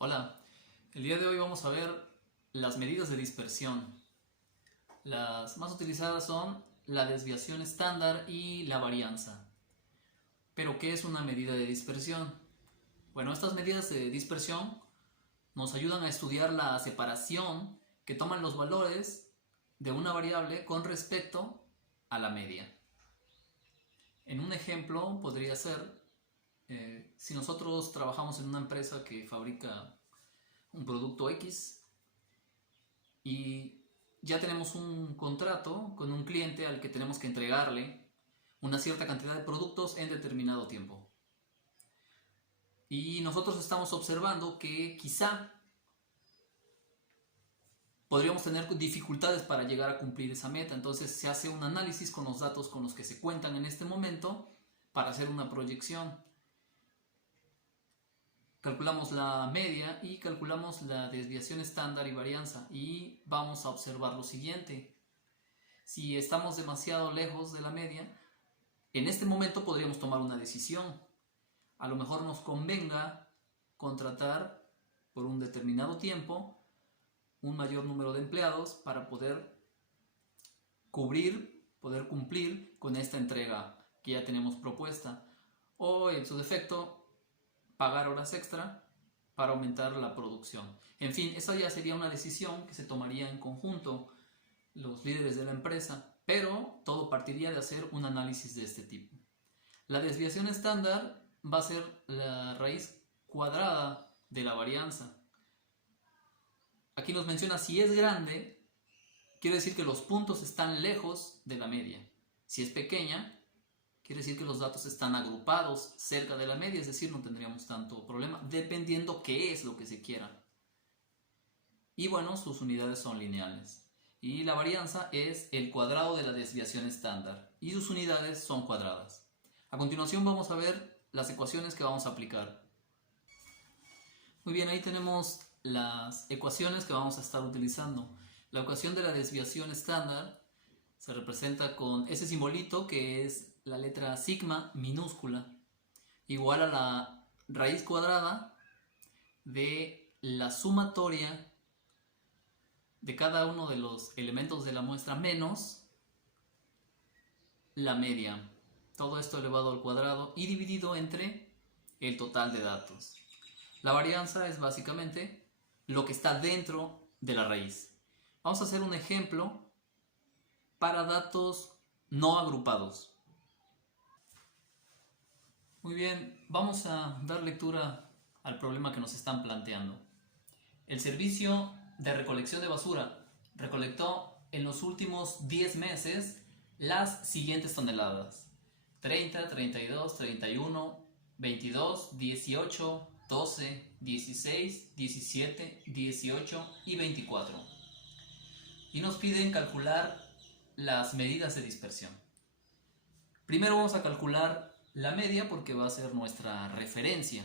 Hola, el día de hoy vamos a ver las medidas de dispersión. Las más utilizadas son la desviación estándar y la varianza. Pero, ¿qué es una medida de dispersión? Bueno, estas medidas de dispersión nos ayudan a estudiar la separación que toman los valores de una variable con respecto a la media. En un ejemplo podría ser, si nosotros trabajamos en una empresa que fabrica un producto X y ya tenemos un contrato con un cliente al que tenemos que entregarle una cierta cantidad de productos en determinado tiempo. Y nosotros estamos observando que quizá podríamos tener dificultades para llegar a cumplir esa meta. Entonces se hace un análisis con los datos con los que se cuentan en este momento para hacer una proyección. Calculamos la media y calculamos la desviación estándar y varianza y vamos a observar lo siguiente. Si estamos demasiado lejos de la media, en este momento podríamos tomar una decisión. A lo mejor nos convenga contratar por un determinado tiempo un mayor número de empleados para poder cumplir con esta entrega que ya tenemos propuesta. O en su defecto, pagar horas extra para aumentar la producción. En fin, esa ya sería una decisión que se tomaría en conjunto los líderes de la empresa, pero todo partiría de hacer un análisis de este tipo. La desviación estándar va a ser la raíz cuadrada de la varianza. Aquí nos menciona si es grande, quiere decir que los puntos están lejos de la media. Si es pequeña, quiere decir que los datos están agrupados cerca de la media, es decir, no tendríamos tanto problema, dependiendo qué es lo que se quiera. Y bueno, sus unidades son lineales. Y la varianza es el cuadrado de la desviación estándar. Y sus unidades son cuadradas. A continuación vamos a ver las ecuaciones que vamos a aplicar. Muy bien, ahí tenemos las ecuaciones que vamos a estar utilizando. La ecuación de la desviación estándar se representa con ese simbolito que es la letra sigma minúscula, igual a la raíz cuadrada de la sumatoria de cada uno de los elementos de la muestra menos la media. Todo esto elevado al cuadrado y dividido entre el total de datos. La varianza es básicamente lo que está dentro de la raíz. Vamos a hacer un ejemplo para datos no agrupados. Muy bien, vamos a dar lectura al problema que nos están planteando. El servicio de recolección de basura recolectó en los últimos 10 meses las siguientes toneladas: 30, 32, 31, 22, 18, 12, 16, 17, 18 y 24. Y nos piden calcular las medidas de dispersión. Primero vamos a calcular la media porque va a ser nuestra referencia.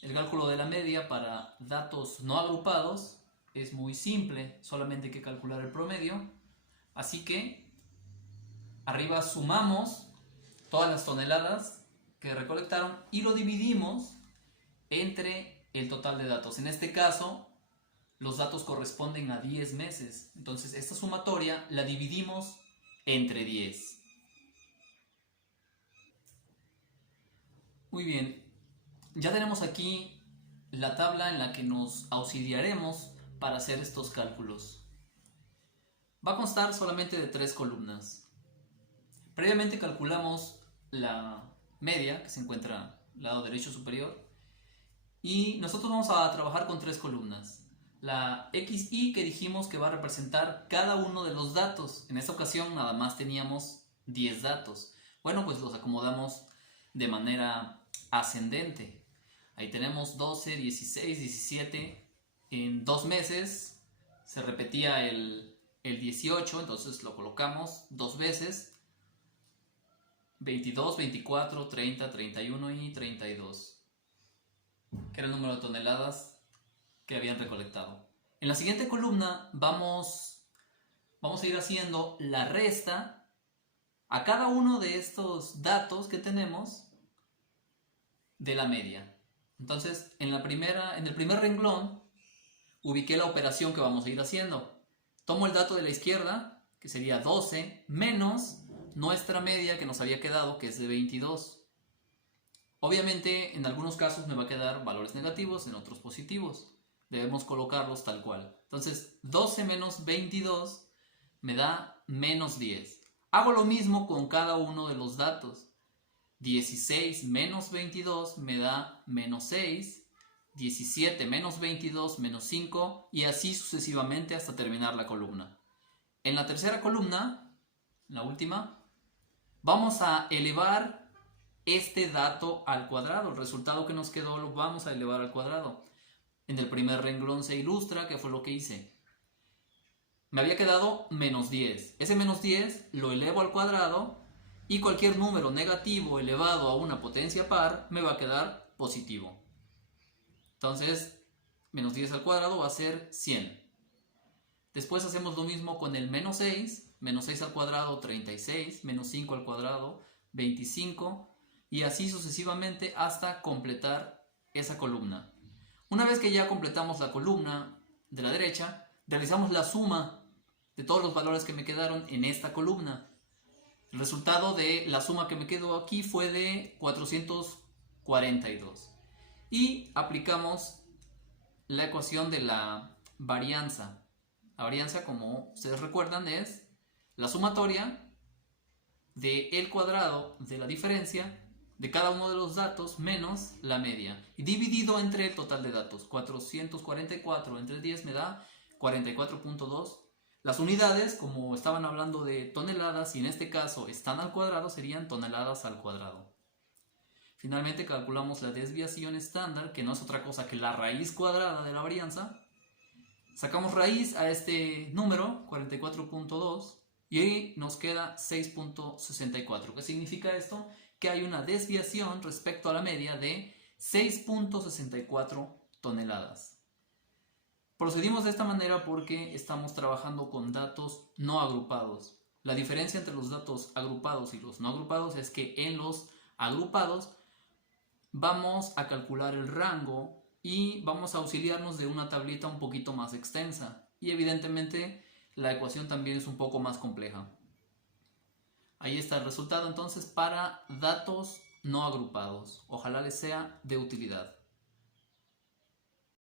El cálculo de la media para datos no agrupados es muy simple, solamente hay que calcular el promedio. Así que arriba sumamos todas las toneladas que recolectaron y lo dividimos entre el total de datos. En este caso, los datos corresponden a 10 meses. Entonces, esta sumatoria la dividimos entre 10. Muy bien, ya tenemos aquí la tabla en la que nos auxiliaremos para hacer estos cálculos. Va a constar solamente de 3 columnas. Previamente calculamos la media, que se encuentra al lado derecho superior, y nosotros vamos a trabajar con 3 columnas. La XY que dijimos que va a representar cada uno de los datos. En esta ocasión nada más teníamos 10 datos. Bueno, pues los acomodamos de manera ascendente. Ahí tenemos 12, 16, 17. En 2 meses se repetía el 18, entonces lo colocamos 2 veces. 22, 24, 30, 31 y 32, que era el número de toneladas que habían recolectado. En la siguiente columna vamos a ir haciendo la resta a cada uno de estos datos que tenemos de la media. Entonces, en el primer renglón, ubiqué la operación que vamos a ir haciendo. Tomo el dato de la izquierda, que sería 12, menos nuestra media que nos había quedado, que es de 22. Obviamente, en algunos casos me va a quedar valores negativos, en otros positivos. Debemos colocarlos tal cual. Entonces, 12 menos 22 me da menos 10. Hago lo mismo con cada uno de los datos. 16 menos 22 me da menos 6. 17 menos 22 menos 5 y así sucesivamente hasta terminar la columna. En la tercera columna, la última, vamos a elevar este dato al cuadrado. El resultado que nos quedó lo vamos a elevar al cuadrado. En el primer renglón se ilustra qué fue lo que hice. Me había quedado menos 10. Ese menos 10 lo elevo al cuadrado y cualquier número negativo elevado a una potencia par me va a quedar positivo. Entonces, menos 10 al cuadrado va a ser 100. Después hacemos lo mismo con el menos 6. Menos 6 al cuadrado, 36. Menos 5 al cuadrado, 25. Y así sucesivamente hasta completar esa columna. Una vez que ya completamos la columna de la derecha, realizamos la suma de todos los valores que me quedaron en esta columna. El resultado de la suma que me quedó aquí fue de 442. Y aplicamos la ecuación de la varianza. La varianza, como ustedes recuerdan, es la sumatoria del cuadrado de la diferencia de cada uno de los datos menos la media. Y dividido entre el total de datos. 444 entre 10 me da 44.2. Las unidades, como estaban hablando de toneladas y en este caso están al cuadrado, serían toneladas al cuadrado. Finalmente calculamos la desviación estándar, que no es otra cosa que la raíz cuadrada de la varianza. Sacamos raíz a este número, 44.2, y nos queda 6.64. ¿Qué significa esto? Que hay una desviación respecto a la media de 6.64 toneladas. Procedimos de esta manera porque estamos trabajando con datos no agrupados. La diferencia entre los datos agrupados y los no agrupados es que en los agrupados vamos a calcular el rango y vamos a auxiliarnos de una tablita un poquito más extensa. Y evidentemente la ecuación también es un poco más compleja. Ahí está el resultado entonces para datos no agrupados. Ojalá les sea de utilidad.